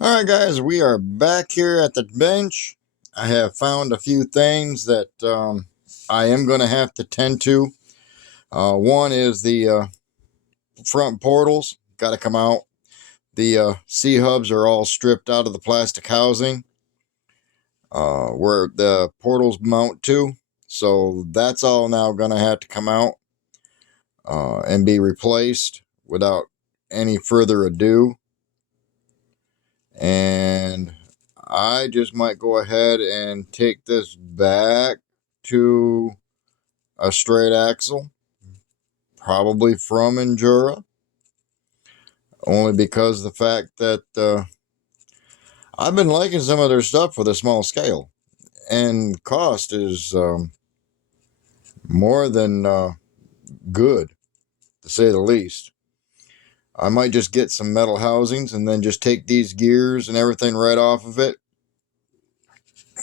Alright guys, we are back here at the bench. I have found a few things that I am going to have to tend to. One is the front portals. Got to come out. The C-hubs are all stripped out of the plastic housing where the portals mount to. So that's all now going to have to come out and be replaced without any further ado. And I just might go ahead and take this back to a straight axle, probably from Endura, only because of the fact that I've been liking some of their stuff for the small scale, and cost is more than good, to say the least. I might just get some metal housings and then just take these gears and everything right off of it.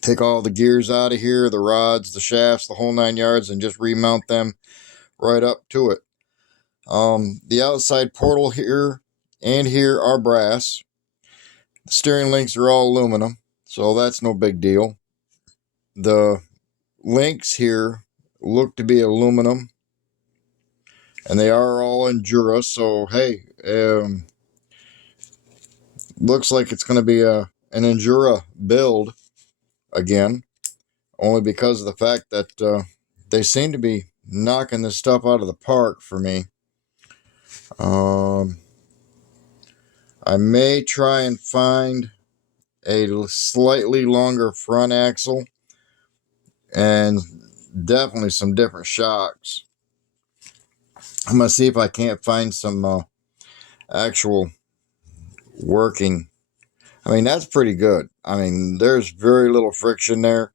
Take all the gears out of here, the rods, the shafts, the whole 9 yards, and just remount them right up to it. The outside portal here and here are brass. The steering links are all aluminum, so that's no big deal. The links here look to be aluminum, and they are all Endura, so hey, looks like it's going to be an Endura build again, only because of the fact that they seem to be knocking this stuff out of the park for me. I may try and find a slightly longer front axle and definitely some different shocks. I'm going to see if I can't find some actual working. I mean, that's pretty good. I mean, there's very little friction there,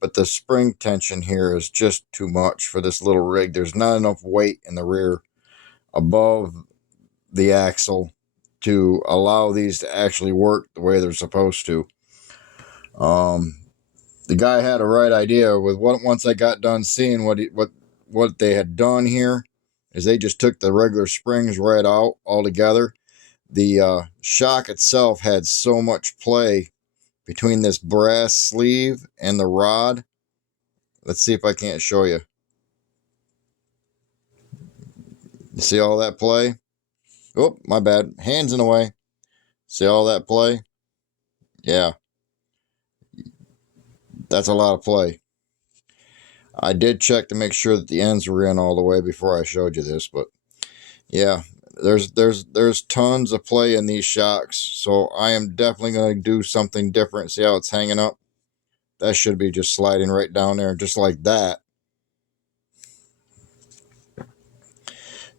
but the spring tension here is just too much for this little rig. There's not enough weight in the rear above the axle to allow these to actually work the way they're supposed to. The guy had a right idea with once I got done seeing what they had done here, is they just took the regular springs right out altogether. The shock itself had so much play between this brass sleeve and the rod. Let's see if I can't show you. You see all that play? Oh, my bad. Hands in the way. See all that play? Yeah. That's a lot of play. I did check to make sure that the ends were in all the way before I showed you this, but yeah, there's tons of play in these shocks, so I am definitely going to do something different. See how it's hanging up? That should be just sliding right down there, just like that.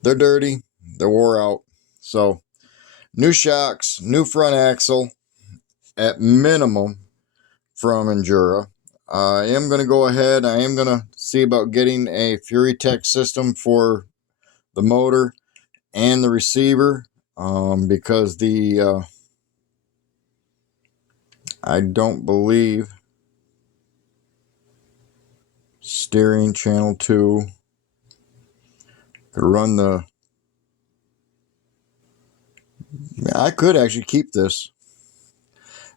They're dirty. They're wore out. So, new shocks, new front axle, at minimum, from Endura. I am going to go ahead. I am going to see about getting a FuryTech system for the motor and the receiver, because I don't believe steering channel 2 could run the. I could actually keep this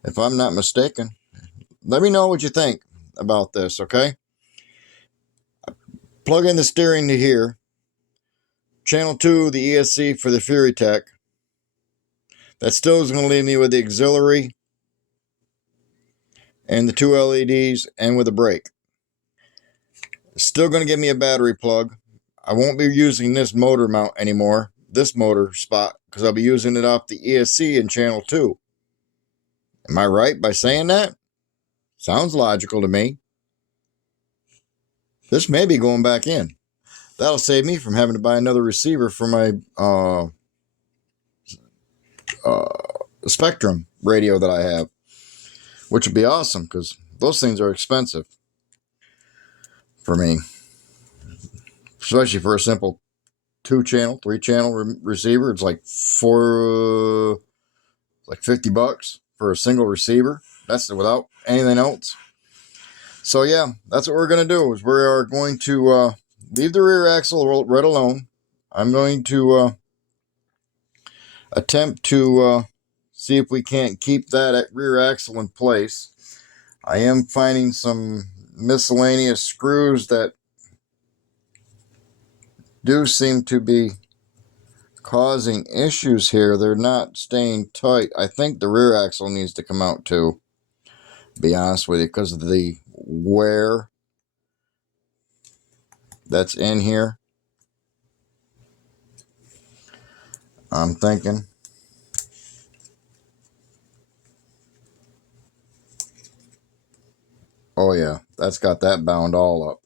if I'm not mistaken. Let me know what you think about this, okay? Plug in the steering to here. Channel 2, the ESC for the FuryTech. That still is going to leave me with the auxiliary and the 2 LEDs and with a brake. Still going to give me a battery plug. I won't be using this motor mount anymore, this motor spot, because I'll be using it off the ESC in channel 2. Am I right by saying that? Sounds logical to me. This may be going back in. That'll save me from having to buy another receiver for my Spectrum radio that I have, which would be awesome because those things are expensive for me, especially for a simple 2-channel, 3-channel receiver. It's like $50 for a single receiver. That's without anything else. So yeah, that's what we're going to do. Is we are going to leave the rear axle right alone. I'm going to attempt to See if we can't keep that rear axle in place. I am finding some miscellaneous screws that do seem to be causing issues here. They're not staying tight. I think the rear axle needs to come out too, to be honest with you, because of the wear that's in here. I'm thinking. Oh yeah, that's got that bound all up.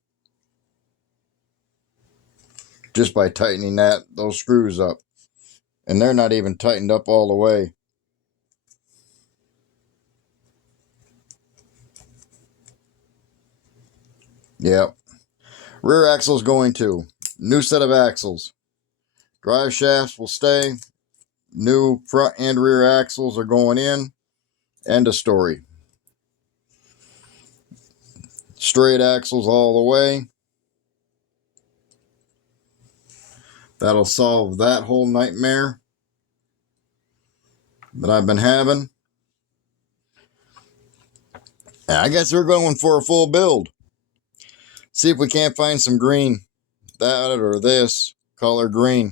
Just by tightening those screws up. And they're not even tightened up all the way. Yep. Rear axle's going too. New set of axles. Drive shafts will stay. New front and rear axles are going in. End of story. Straight axles all the way. That'll solve that whole nightmare that I've been having. And I guess we're going for a full build. See if we can't find some green. That or this color green.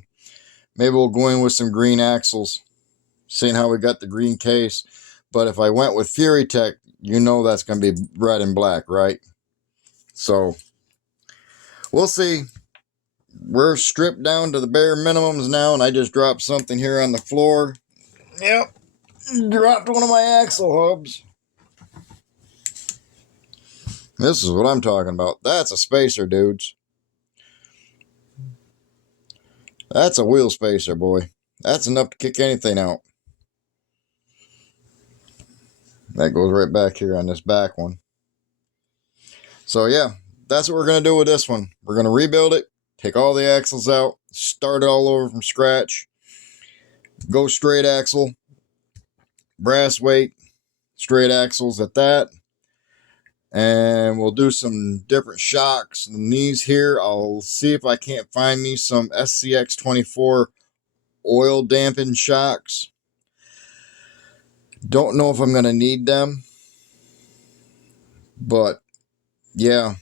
Maybe we'll go in with some green axles. Seeing how we got the green case. But if I went with Fury Tech, you know that's going to be red and black, right? So, we'll see. We're stripped down to the bare minimums now, and I just dropped something here on the floor. Yep, dropped one of my axle hubs. This is what I'm talking about. That's a spacer, dudes. That's a wheel spacer, boy. That's enough to kick anything out. That goes right back here on this back one. So yeah, that's what we're going to do with this one. We're going to rebuild it, take all the axles out, start it all over from scratch, go straight axle, brass weight, straight axles at that. And we'll do some different shocks than these here. I'll see if I can't find me some SCX24 oil dampened shocks. Don't know if I'm going to need them. But yeah,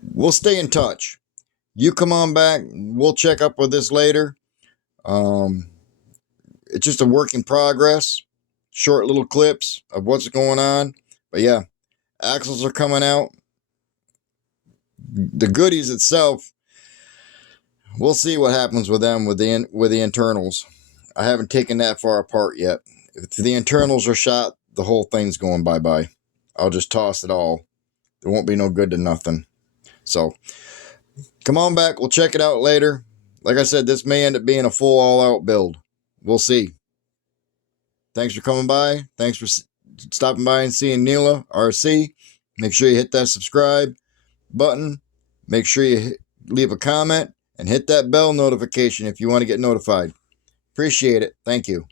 we'll stay in touch. You come on back. We'll check up with this later. It's just a work in progress. Short little clips of what's going on. But yeah, axles are coming out. The goodies itself, we'll see what happens with them with the internals. I haven't taken that far apart yet. If the internals are shot, the whole thing's going bye-bye. I'll just toss it all. There won't be no good to nothing. So, come on back. We'll check it out later. Like I said, this may end up being a full all-out build. We'll see. Thanks for coming by. Thanks for stopping by and seeing Neela RC. Make sure you hit that subscribe button. Make sure you leave a comment and hit that bell notification if you want to get notified. Appreciate it. Thank you.